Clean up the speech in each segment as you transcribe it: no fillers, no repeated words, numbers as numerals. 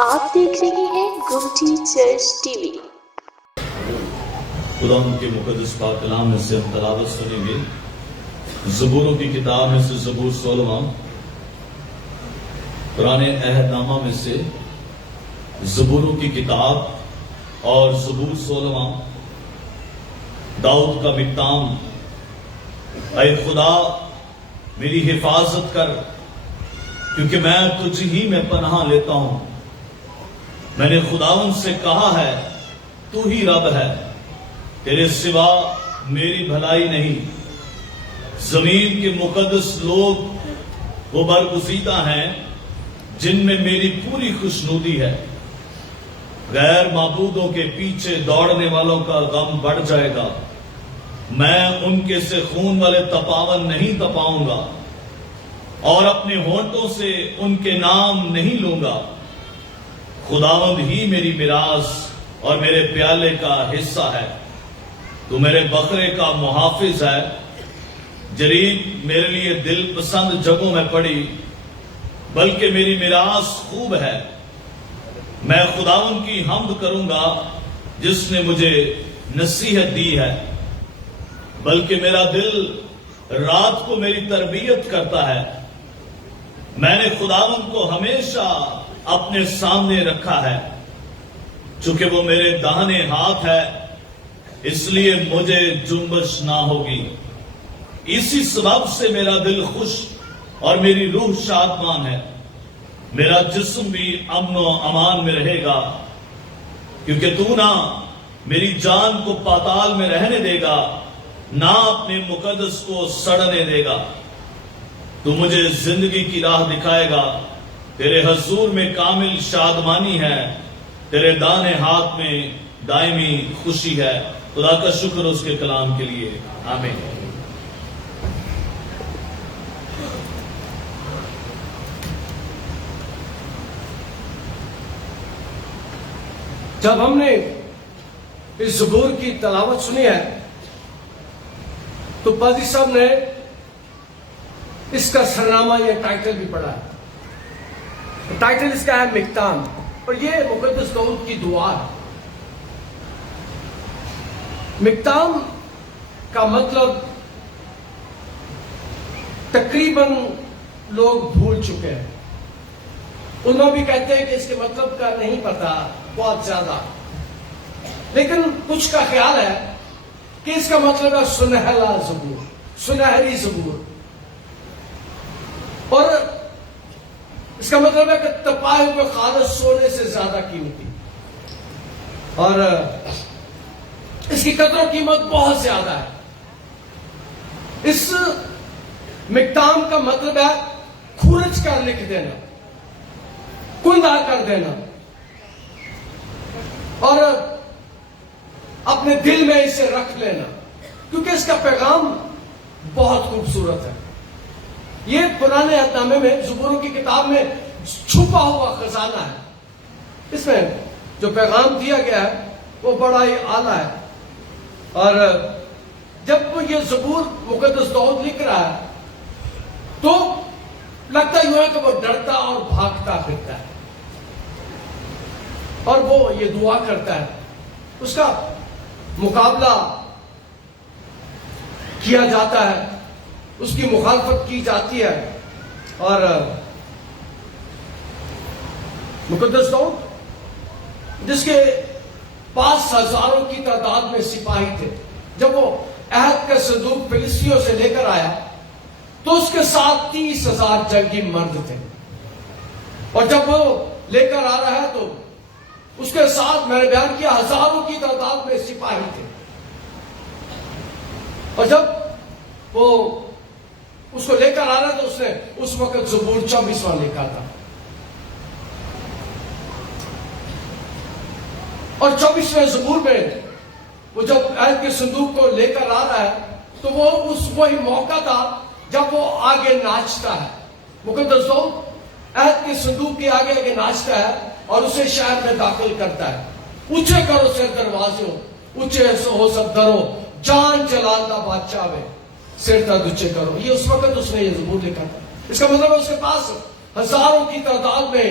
آپ دیکھ رہے ہیں گمٹی چرچ ٹی وی۔ خدا ان کے مقدس پاک کلام میں سے ہم تلاوت سنیں گے زبوروں کی کتاب میں سے زبور 16واں، پرانے عہد نامہ میں سے زبوروں کی کتاب اور زبور 16واں، داؤد کا مقدام۔ اے خدا میری حفاظت کر، کیونکہ میں تجھ ہی میں پناہ لیتا ہوں۔ میں نے خداوند سے کہا ہے تو ہی رب ہے، تیرے سوا میری بھلائی نہیں۔ زمین کے مقدس لوگ وہ برگزیدہ ہیں جن میں میری پوری خوشنودی ہے۔ غیر معبودوں کے پیچھے دوڑنے والوں کا غم بڑھ جائے گا۔ میں ان کے سے خون والے تپاون نہیں تپاؤں گا، اور اپنے ہونٹوں سے ان کے نام نہیں لوں گا۔ خداوند ہی میری میراث اور میرے پیالے کا حصہ ہے۔ تو میرے بکرے کا محافظ ہے۔ جریب میرے لیے دل پسند جگہوں میں پڑی، بلکہ میری میراث خوب ہے۔ میں خداوند کی حمد کروں گا جس نے مجھے نصیحت دی ہے۔ بلکہ میرا دل رات کو میری تربیت کرتا ہے۔ میں نے خداوند کو ہمیشہ اپنے سامنے رکھا ہے۔ چونکہ وہ میرے داہنے ہاتھ ہے، اس لیے مجھے جنبش نہ ہوگی۔ اسی سبب سے میرا دل خوش اور میری روح شادمان ہے۔ میرا جسم بھی امن و امان میں رہے گا، کیونکہ تو نہ میری جان کو پاتال میں رہنے دے گا، نہ اپنے مقدس کو سڑنے دے گا۔ تو مجھے زندگی کی راہ دکھائے گا۔ تیرے حضور میں کامل شادمانی ہے، تیرے دانے ہاتھ میں دائمی خوشی ہے۔ خدا کا شکر اس کے کلام کے لیے، آمین۔ جب ہم نے اس زبور کی تلاوت سنی ہے تو پادری صاحب نے اس کا سرنامہ یا ٹائٹل بھی پڑھا ہے۔ ٹائٹل اس کا ہے مقدام، اور یہ مقدس داؤد کی دعا ہے۔ مقدام کا مطلب تقریباً لوگ بھول چکے ہیں۔ انہوں بھی کہتے ہیں کہ اس کے مطلب کا نہیں پتا بہت زیادہ، لیکن کچھ کا خیال ہے کہ اس کا مطلب ہے سنہرا زبور، سنہری زبور، اور اس کا مطلب ہے کہ تپائے ہوئے خالص سونے سے زیادہ قیمتی، اور اس کی قدر و قیمت بہت زیادہ ہے۔ اس مقدام کا مطلب ہے کھورچ کر لکھ دینا، کندہ کر دینا، اور اپنے دل میں اسے رکھ لینا، کیونکہ اس کا پیغام بہت خوبصورت ہے۔ یہ پرانے عہد نامے میں زبوروں کی کتاب میں چھپا ہوا خزانہ ہے۔ اس میں جو پیغام دیا گیا ہے وہ بڑا ہی اعلیٰ ہے، اور جب یہ زبور مقدس داؤد لکھ رہا ہے تو لگتا یوں ہے کہ وہ ڈرتا اور بھاگتا پھرتا ہے، اور وہ یہ دعا کرتا ہے، اس کا مقابلہ کیا جاتا ہے، اس کی مخالفت کی جاتی ہے، اور مقدس داؤد جس کے پاس ہزاروں کی تعداد میں سپاہی تھے، جب وہ عہد کا صندوق فلسطینیوں سے لے کر آیا تو اس کے ساتھ 30,000 جنگی مرد تھے، اور جب وہ لے کر آ رہا ہے تو اس کے ساتھ میں نے بیان کیا ہزاروں کی تعداد میں سپاہی تھے، اور جب وہ اس کو لے کر آ رہا تو اس نے اس وقت زبور 24واں لکھا تھا، اور 24ویں زبور میں وہ جب عہد کے صندوق کو لے کر آ رہا ہے تو وہ وہی موقع تھا جب وہ آگے ناچتا ہے۔ مقدس داؤد عہد کے صندوق کے آگے آگے ناچتا ہے اور اسے شہر میں داخل کرتا ہے۔ اونچے کرو سے دروازوں، اونچے ہو سب درو، جان جلال بادشاہ میں سر تک اونچے کرو۔ یہ اس وقت اس نے یہ زبور لکھا تھا۔ اس کا مطلب ہے اس کے پاس ہزاروں کی تعداد میں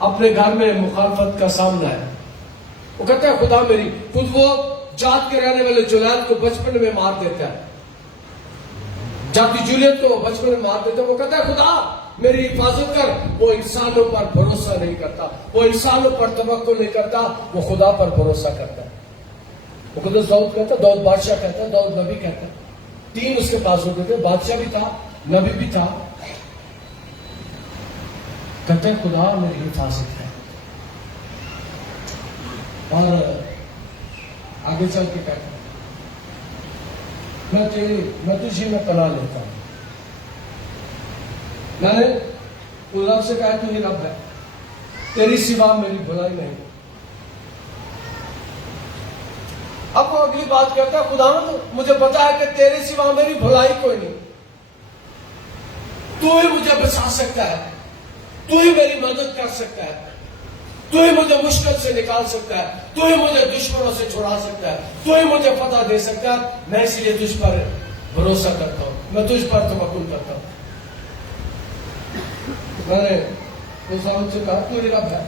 اپنے گھر میں مخالفت کا سامنا ہے. وہ کہتا ہے خدا میری، خود وہ جات کے رہنے والے جولیت کو بچپن میں مار دیتا ہے، جاتی جولیت کو بچپن میں مار دیتا ہے. وہ کہتا ہے خدا میری حفاظت کر. وہ انسانوں پر بھروسہ نہیں کرتا، وہ انسانوں پر توقع نہیں کرتا، وہ خدا پر بھروسہ کرتا ہے. مقدس داؤد کہتا ہے، داؤد بادشاہ کہتا ہے، داؤد نبی کہتا ہے. 3 اس کے پاس ہوتے تھے، بادشاہ بھی تھا، نبی بھی تھا. کہتے ہیں خدا میری حفاظت ہے. اور آگے چل کے کہتا ہے میں تجھے میں پناہ لیتا ہوں. میں نے اس رب سے کہا تو ہی رب ہے، تیری سوا میری بھلائی نہیں. اب وہ اگلی بات کہتا ہے خدا مجھے پتا ہے کہ تیرے سوا میری بھلائی کوئی نہیں، تو ہی مجھے بچا سکتا ہے، تو ہی میری مدد کر سکتا ہے، تو ہی مجھے مشکل سے نکال سکتا ہے، تو ہی مجھے دشمنوں سے چھڑا سکتا ہے، تو ہی مجھے فتح دے سکتا ہے. میں اس لیے تجھ پر بھروسہ کرتا ہوں، میں تجھ پر توکل کرتا ہوں. میں نے اس عورت سے کہا تو ہی رب ہے،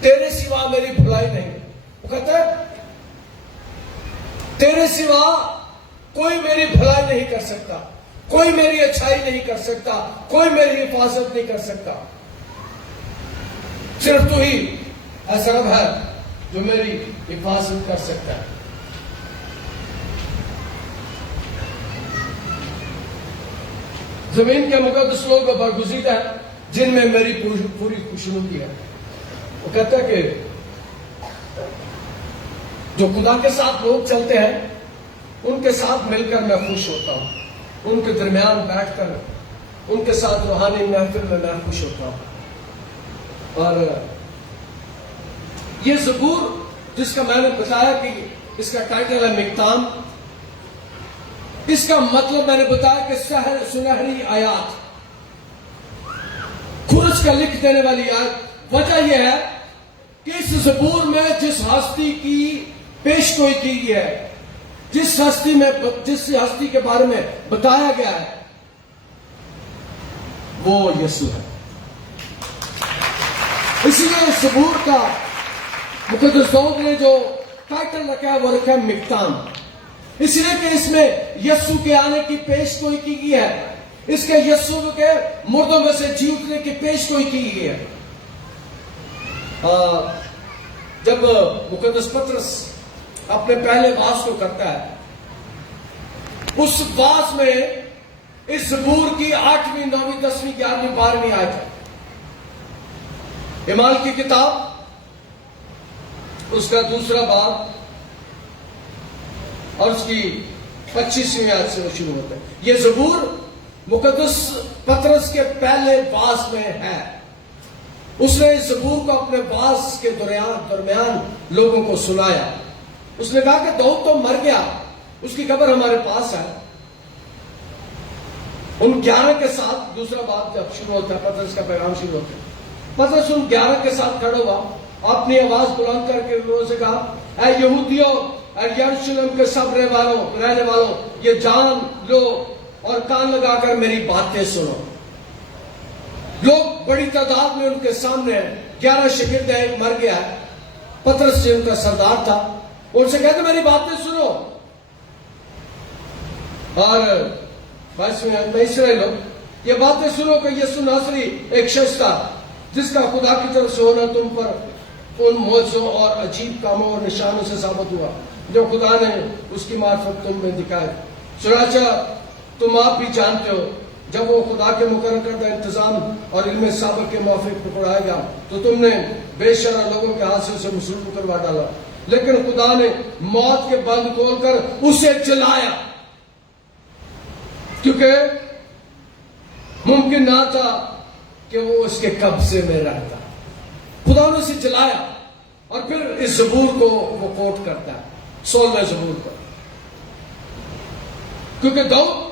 تیرے سوا میری بھلائی نہیں. وہ کہتا ہے تیرے سوا کوئی میری بھلائی نہیں کر سکتا، کوئی میری اچھائی نہیں کر سکتا، کوئی میری حفاظت نہیں کر سکتا. صرف تو ہی ایسا رب ہے جو میری حفاظت کر سکتا ہے. زمین کے مقدس لوگ برگزیدہ ہیں جن میں میری پوری خوشنودی ہے. وہ کہتا ہے کہ جو خدا کے ساتھ لوگ چلتے ہیں ان کے ساتھ مل کر میں خوش ہوتا ہوں، ان کے درمیان بیٹھ کر ان کے ساتھ روحانی محفل میں میں خوش ہوتا ہوں. اور یہ زبور جس کا میں نے بتایا کہ اس کا ٹائٹل ہے مقتام، اس کا مطلب میں نے بتایا کہ سنہری آیات، خرج کا لکھ دینے والی آیت. وجہ یہ ہے کہ اس زبور میں جس ہستی کی پیش گوئی کی گئی ہے، جس ہستی کے بارے میں بتایا گیا ہے، وہ یسوع ہے. اسی لیے اس زبور کا مقدس داؤد نے جو ٹائٹل رکھا ہے وہ رکھا ہے مقتام، اس لیے کہ اس میں یسوع کے آنے کی پیش گوئی کی گئی ہے، اس کے یسوع کے مردوں میں سے جی اٹھنے کی پیش گوئی کی گئی ہے. جب مقدس پطرس اپنے پہلے واز کو کرتا ہے، اس واز میں اس زبور کی 8ویں 9ویں 10ویں 11ویں 12ویں آیت ہے. اعمال کی کتاب اس کا 2 باب اور اس کی 25ویں آیت سے وہ شروع ہوتا ہے. یہ زبور مقدس پطرس کے پہلے واز میں ہے. اس نے اس زبور کو اپنے واز کے درمیان لوگوں کو سنایا. اس نے کہا کہ داؤد تو مر گیا، اس کی قبر ہمارے پاس ہے. ان 11 کے ساتھ 2 باب جب شروع ہوتا ہے، پطرس کا پیغام شروع ہوتا ہے، پطرس ان 11 کے ساتھ کھڑا ہوا، اپنی آواز بلند کر کے لوگوں سے کہا اے یہودیوں، اے یروشلم کے سب رہنے والوں، یہ جان لو اور کان لگا کر میری باتیں سنو. لوگ بڑی تعداد میں ان کے سامنے ہیں. 11 شاگرد ہیں، ایک مر گیا ہے. پطرس جو ان کا سردار تھا، ان سے کہتے میری باتیں سنو. اور اسرائیلو یہ باتیں سنو کہ یسوع ناصری ایک شخص تھا جس کا خدا کی طرف سے ہونا تم پر ان معجزوں اور عجیب کاموں اور نشانوں سے ثابت ہوا جو خدا نے اس کی معرفت تم میں دکھائے. چنانچہ تم آپ بھی جانتے ہو جب وہ خدا کے مقرر کردہ انتظام اور علم سابق کے موافق پکڑایا گیا تو تم نے بے شرح لوگوں کے ہاتھ سے اسے مصلوب کروا ڈالا، لیکن خدا نے موت کے بند کھول کر اسے جلایا، کیونکہ ممکن نہ تھا کہ وہ اس کے قبضے میں رہتا. خدا نے اسے جلایا اور پھر اس زبور کو وہ کوٹ کرتا ہے، 16ویں زبور کو، کیونکہ داؤد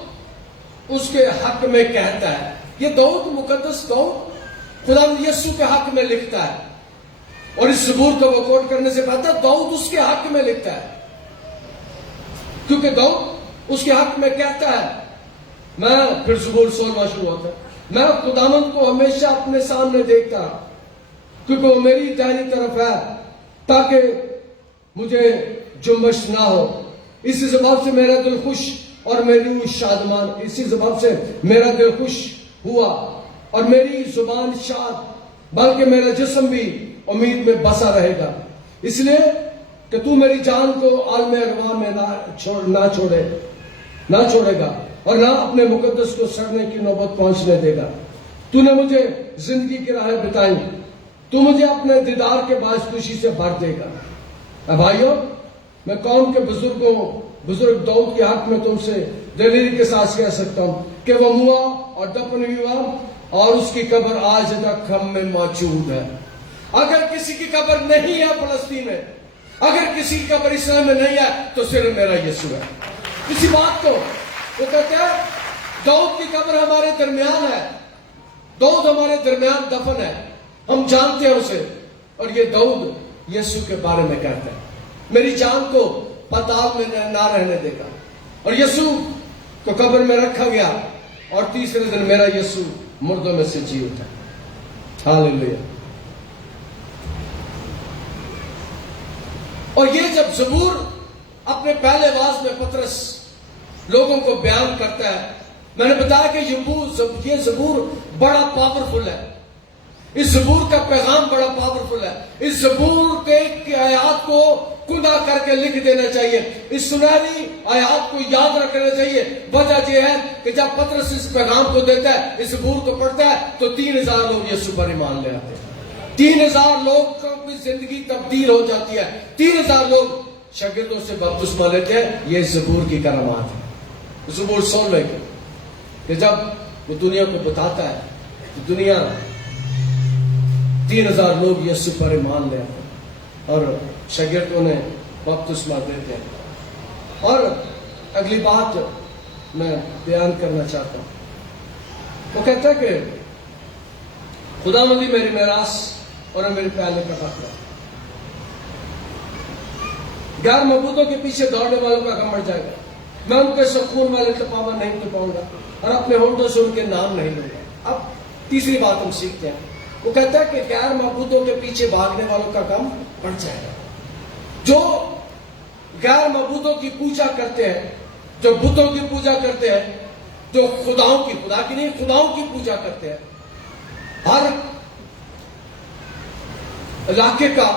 اس کے حق میں کہتا ہے. یہ داؤد مقدس داؤد خدا یسوع کے حق میں لکھتا ہے، اور اس زبور کو وہ کوٹ کرنے سے پہلے داؤد اس کے حق میں لکھتا ہے، کیونکہ داؤد اس کے حق میں کہتا ہے. پھر زبور 16واں شروع ہوتا ہے، میں خداوند کو ہمیشہ اپنے سامنے دیکھتا کیونکہ وہ میری دائیں طرف ہے تاکہ مجھے جنبش نہ ہو. اسی سبب سے میرا دل خوش اور میری روح شادمان. اسی سبب سے میرا دل خوش ہوا اور میری زبان شاد، بلکہ میرا جسم بھی امید میں بسا رہے گا. اس لیے کہ تو میری جان کو عالم ارواح میں نہ چھوڑے گا اور نہ اپنے مقدس کو سڑنے کی نوبت پہنچنے دے گا. تو نے مجھے زندگی کی راہیں بتائیں، تو مجھے اپنے دیدار کے باعث خوشی سے بھر دے گا. بھائیوں، میں قوم کے بزرگ داؤد کے حق میں تم سے دلیری کے ساتھ کہہ سکتا ہوں کہ وہ ہوا اور دفن ہوا اور اس کی قبر آج تک ہم میں موجود ہے. اگر کسی کی قبر نہیں ہے فلسطین میں، اگر کسی کی قبر اسرائیل میں نہیں ہے، تو صرف میرا یسوع ہے. کسی بات کو وہ کہتے ہیں داؤد کی قبر ہمارے درمیان ہے، داؤد ہمارے درمیان دفن ہے، ہم جانتے ہیں اسے. اور یہ داؤد یسوع کے بارے میں کہتا ہے میری جان کو پتال میں نہ رہنے دے گا. اور یسوع کو قبر میں رکھا گیا اور تیسرے دن میرا یسوع مردوں میں سے جی اٹھا. ہاللیلویا. اور یہ جب زبور اپنے پہلے واز میں پطرس لوگوں کو بیان کرتا ہے، میں نے بتایا کہ یہ زبور بڑا پاورفل ہے. اس زبور کا پیغام بڑا پاورفل ہے. اس زبور کے آیات کو کندہ کر کے لکھ دینا چاہیے، اس سنہری آیات کو یاد رکھنا چاہیے. وجہ یہ ہے کہ جب پطرس اس پیغام کو دیتا ہے، اس زبور کو پڑھتا ہے، تو 3000 لوگ یسوع پر ایمان لے آتے ہیں. 3000 لوگ کی زندگی تبدیل ہو جاتی ہے. 3000 لوگ شاگردوں سے بپتسمہ لیتے ہیں. یہ زبور کی کرامات ہے. زبور سن لے کہ جب وہ دنیا کو بتاتا ہے تو دنیا 3000 لوگ یسوع پر ایمان لے آتے ہیں اور شاگرد انہیں بپتسمہ دیتے ہیں. اور اگلی بات میں بیان کرنا چاہتا ہوں، وہ کہتا ہے کہ خداوندی میری میراث اور میری پہلے کا حق ہے. غیر معبودوں کے پیچھے دوڑنے والوں کا غم مٹ جائے گا. میں ان کے سکون والے تپاوا نہیں تپاؤں گا اور اپنے ہونٹوں سے ان کے نام نہیں لوں گا. اب تیسری بات ہم سیکھتے ہیں، وہ کہتا ہے کہ غیر معبودوں کے پیچھے بھاگنے والوں کا غم بڑھ جائے گا. جو غیر معبودوں کی پوجا کرتے ہیں، جو بتوں کی پوجا کرتے ہیں، جو خداؤں کی پوجا کرتے ہیں. ہر علاقے کا،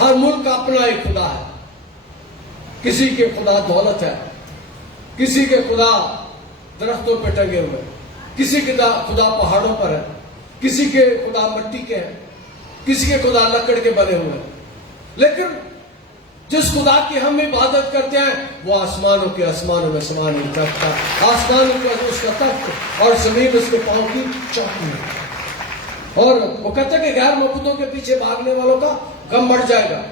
ہر ملک کا اپنا ایک خدا ہے. کسی کے خدا دولت ہے، کسی کے خدا درختوں پہ ٹنگے ہوئے، کسی کے خدا پہاڑوں پر ہے، کسی کے خدا مٹی کے ہیں، کسی کے خدا لکڑ کے بنے ہوئے ہیں. لیکن جس خدا کی ہم عبادت کرتے ہیں وہ آسمانوں میں سما نہیں کرتا. آسمانوں کا اس کا تخت اور زمین اس کے پاؤں کی چوکی ہے. اور وہ کہتے ہیں کہ غیر معبودوں کے پیچھے بھاگنے والوں کا غم بڑھ جائے گا.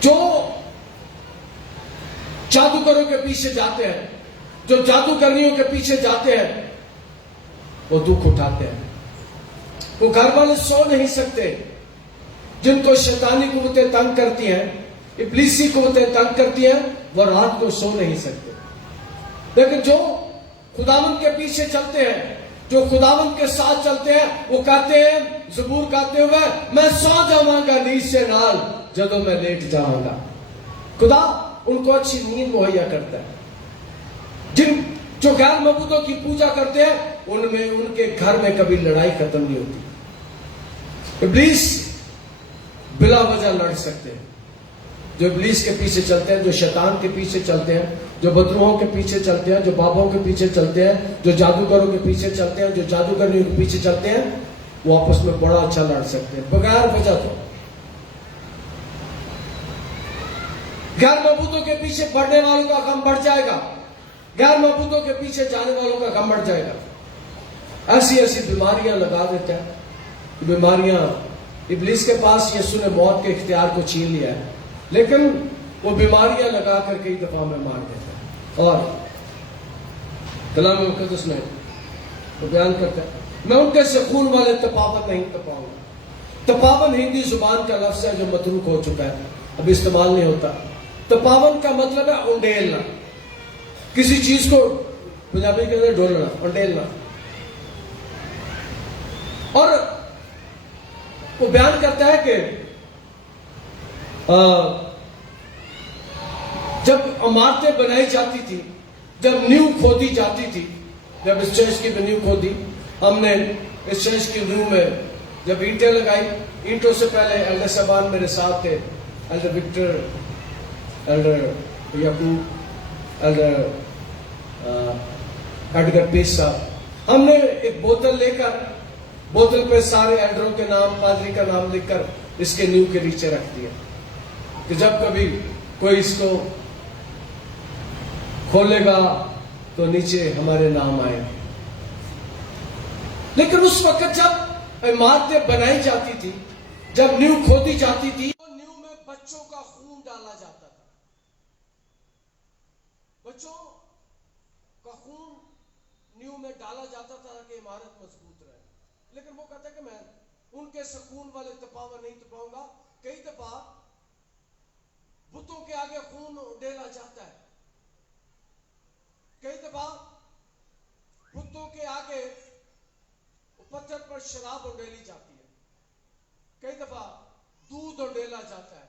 جو جادوگروں کے پیچھے جاتے ہیں، جو جادوگرنیوں کے پیچھے جاتے ہیں، وہ دکھ اٹھاتے ہیں. وہ گھر والے سو نہیں سکتے. جن کو شیطانی قوتیں تنگ کرتی ہیں، ابلیسی قوتیں تنگ کرتی ہیں، وہ رات کو سو نہیں سکتے. لیکن جو خداوند کے پیچھے چلتے ہیں، جو خداوند کے ساتھ چلتے ہیں، وہ کہتے ہیں زبور کہتے ہوئے، میں سو جاواں گا نیند سے نال جدوں میں لیٹ جاواں گا. خدا ان کو اچھی نیند مہیا کرتا ہے. جو غیر معبودوں کی پوجا کرتے ہیں، ان کے گھر میں کبھی لڑائی ختم نہیں ہوتی. ابلیس بلا وجہ لڑ سکتے ہیں. جو ابلیس کے پیچھے چلتے ہیں، جو شیطان کے پیچھے چلتے ہیں، جو بدروہوں کے پیچھے چلتے ہیں، جو بابوں کے پیچھے چلتے ہیں، جو جادوگروں کے پیچھے چلتے ہیں، جو جادوگروں کے پیچھے چلتے ہیں، وہ آپس میں بڑا اچھا لڑ سکتے ہیں بغیر وجہ تو. غیر معبودوں کے پیچھے پڑنے والوں کا غم بڑھ جائے گا. غیر معبودوں کے پیچھے جانے والوں کا غم بڑھ جائے گا. ایسی بیماریاں لگا دیتے ہیں. بیماریاں ابلیس کے پاس یسوع نے موت کے اختیار کو چھین لیا ہے، لیکن وہ بیماریاں لگا کر کئی دفعہ میں مار دیتا ہے. اور کلام مقدس میں وہ بیان کرتا ہے، میں ان کے سکون والے تپاون نہیں تپاؤں گا. تپاون ہندی زبان کا لفظ ہے جو متروک ہو چکا ہے، اب استعمال نہیں ہوتا. تپاون کا مطلب ہے انڈیلنا. کسی چیز کو پنجابی کے اندر ڈولنا، انڈیلنا. اور وہ بیان کرتا ہے کہ جب عمارتیں بنائی جاتی تھی، جب نیو کھودی جاتی تھی، جب اس چرچ کی نیو کھودی، ہم نے اس چرچ کی نیو میں جب اینٹیں لگائی، اینٹوں سے پہلے ایلڈر صاحبان میرے ساتھ تھے، ایلڈر وکٹر، ایلڈر یعقوب، ایلڈر ایڈگر پیس صاحب. ہم نے ایک بوتل لے کر، بوتل پہ سارے ایلڈروں کے نام، پادری کا نام لکھ کر اس کے نیو کے نیچے رکھ دیا کہ جب کبھی کوئی اس کو کھولے گا تو نیچے ہمارے نام آئے. لیکن اس وقت جب عمارتیں بنائی جاتی تھی، جب نیو کھودی جاتی تھی، تو نیو میں بچوں کا خون ڈالا جاتا تھا. بچوں کا خون نیو میں ڈالا جاتا تھا کہ عمارت مضبوط رہے. لیکن وہ کہتا ہے کہ میں ان کے سکون والے تپاور نہیں تپاؤں گا. کئی دفعہ بتوں کے آگے خون ڈیلا جاتا ہے، کئی دفعہ بتوں کے آگے پتھر پر شراب اڈیلی جاتی ہے، کئی دفعہ دودھ اڈیلا جاتا ہے،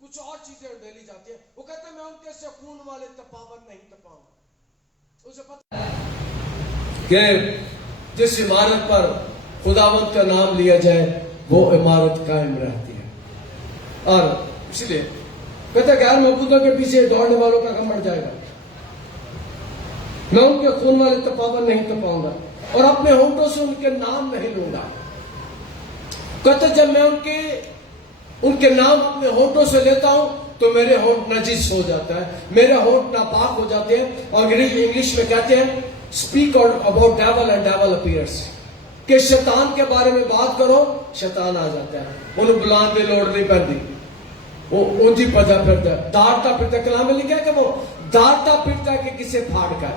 کچھ اور چیزیں اڈیلی جاتی ہیں. وہ کہتے ہیں میں ان کے سکون والے تپاور نہیں تپاؤں گا. اسے پتہ ہے کہ جس عمارت پر خداوند کا نام لیا جائے وہ عمارت قائم رہتی ہے. اور اس لیے کہتے ہیں غیر معبودوں کے پیچھے دوڑنے والوں کا کمر جائے گا. میں ان کے خون والے تپاور نہیں تپاؤں گا اور اپنے ہونٹوں سے ان کے نام نہیں لوں گا. کہتے جب میں ان کے نام اپنے ہونٹوں سے لیتا ہوں تو میرے ہونٹ نجس ہو جاتا ہے، میرے ہونٹ ناپاک ہو جاتے ہیں. اور انگلش میں کہتے ہیں speak about devil and devil appears, کہ شیطان کے بارے میں بات کرو شیطان آ جاتا ہے. انہوں بلان دے لوڑ نہیں پڑتی، وہ اونجی پتا پھرتا ہے، داڑتا پھرتا ہے. کلام میں لکھا ہے کہ وہ داڑتا پھرتا ہے کہ کسے پھاڑ کر.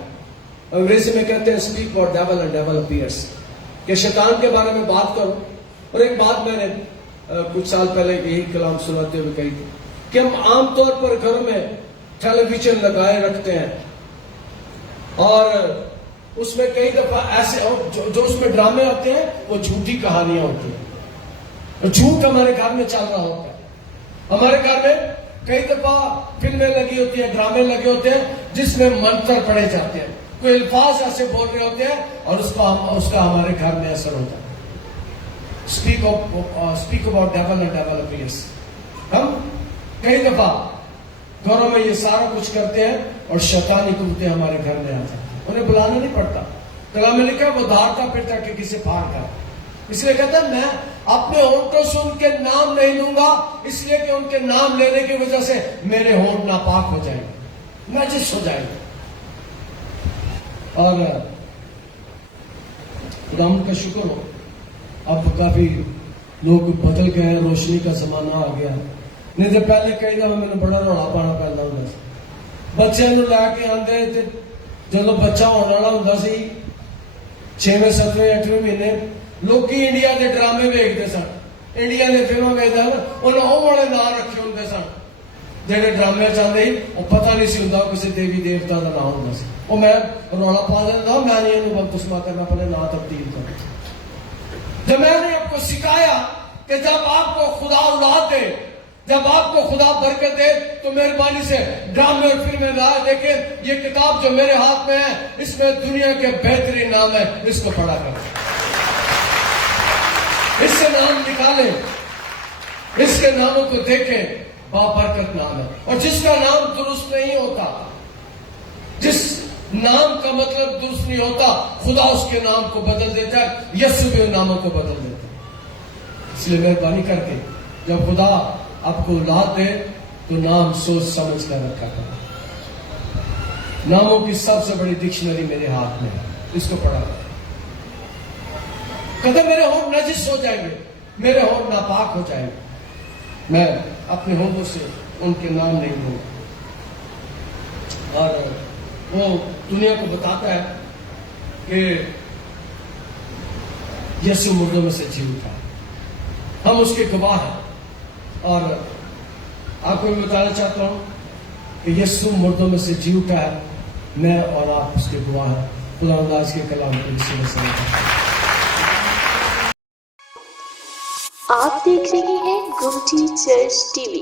انگریزی میں کہتے ہیں speak about devil and devil appears, کہ شیطان کے بارے میں بات کرو. اور ایک بات میں نے کچھ سال پہلے یہی کلام سناتے ہوئے کہی تھی کہ ہم عام طور پر گھروں میں ٹیلی ویژن لگائے رکھتے ہیں اور اس میں کئی دفعہ ایسے جو اس میں ڈرامے ہوتے ہیں وہ جھوٹی کہانیاں ہوتی ہیں، جھوٹ ہمارے گھر میں چل رہا ہوتا ہے. ہمارے گھر میں کئی دفعہ فلمیں لگی ہوتی ہیں، ڈرامے لگے ہوتے ہیں جس میں منتر پڑھے جاتے ہیں، کوئی الفاظ ایسے بول رہے ہوتے ہیں اور اس کا ہمارے گھر میں اثر ہوتا ہے. Speak about devil and devil appears. ہم کئی دفعہ گھروں میں یہ سارا کچھ کرتے ہیں اور شیطانی قوتیں ہمارے گھر میں آ جاتی ہیں. انہیں بلانا نہیں پڑتا. کلام میں لکھا وہ دھاڑتا پھرتا کہ کسی پھاڑ کر. اس لیے کہتا ہے میں اپنے ہونٹوں سے ان کے نام نہیں لوں گا، اس لیے کہ ان کے نام لینے کی وجہ سے میرے ہونٹ ناپاک ہو جائیں گے، نجس ہو جائیں گے. اور خداوند کا شکر ہو اب کافی لوگ بدل گئے ہیں، روشنی کا زمانہ آ گیا. نہیں تو پہلے کئی دفعہ میں نے بڑا رولا پانا پہنتا ہوں بچے لے کے آتے تھے. جب بچہ ہونے والا ہوں سی 6ویں 7ویں 8ویں مہینے لوگ انڈیا کے ڈرامے ویکتے سن، انڈیا کے فلمیں ویکتے سن. انہیں وہ والے نام رکھے ہوتے سن جہاں ڈرامے چاہتے ہی وہ پتہ نہیں سی ہوتا کسی دیوی دیوتا کا نام ہوتا سی. وہ میں رولا پا دیتا میں نہیں بپتسمہ کرنا اپنے نام تبدیل کر. جب میں نے آپ کو سکھایا کہ جب آپ کو خدا اولاد دے، جب آپ کو خدا برکت دے تو مہربانی سے ڈرامے اور فلمیں نہ دیکھیں. یہ کتاب جو میرے ہاتھ میں ہے اس میں دنیا کے بہترین نام ہے، اس کو پڑھا کریں، اس سے نام نکالیں، اس کے ناموں کو دیکھیں. بابرکت نام ہے. اور جس کا نام درست نہیں ہوتا، جس نام کا مطلب درست نہیں ہوتا، خدا اس کے نام کو بدل دیتا ہے. یسوع بھی ان ناموں کو بدل دیتا ہے. اس لیے مہربانی کر کے جب خدا آپ کو اولاد دے تو نام سوچ سمجھ کر رکھا کریں. ناموں کی سب سے بڑی ڈکشنری میرے ہاتھ میں ہے، اس کو پڑھا کریں. کہتے میرے ہونٹ نجس ہو جائیں گے، میرے ہونٹ ناپاک ہو جائیں گے، میں اپنے ہونٹوں سے ان کے نام نہیں لوں. اور وہ دنیا کو بتاتا ہے کہ یسوع مردوں میں سے جی اٹھا. ہم اس کے گواہ ہیں. اور آپ کو میں بتانا چاہتا ہوں کہ یسوع مردوں میں سے جی اٹھا ہے، میں اور آپ اس کے گواہ ہیں. خدا انداز کے کلام کو آپ دیکھ رہے ہیں گمٹی چرچ ٹی وی۔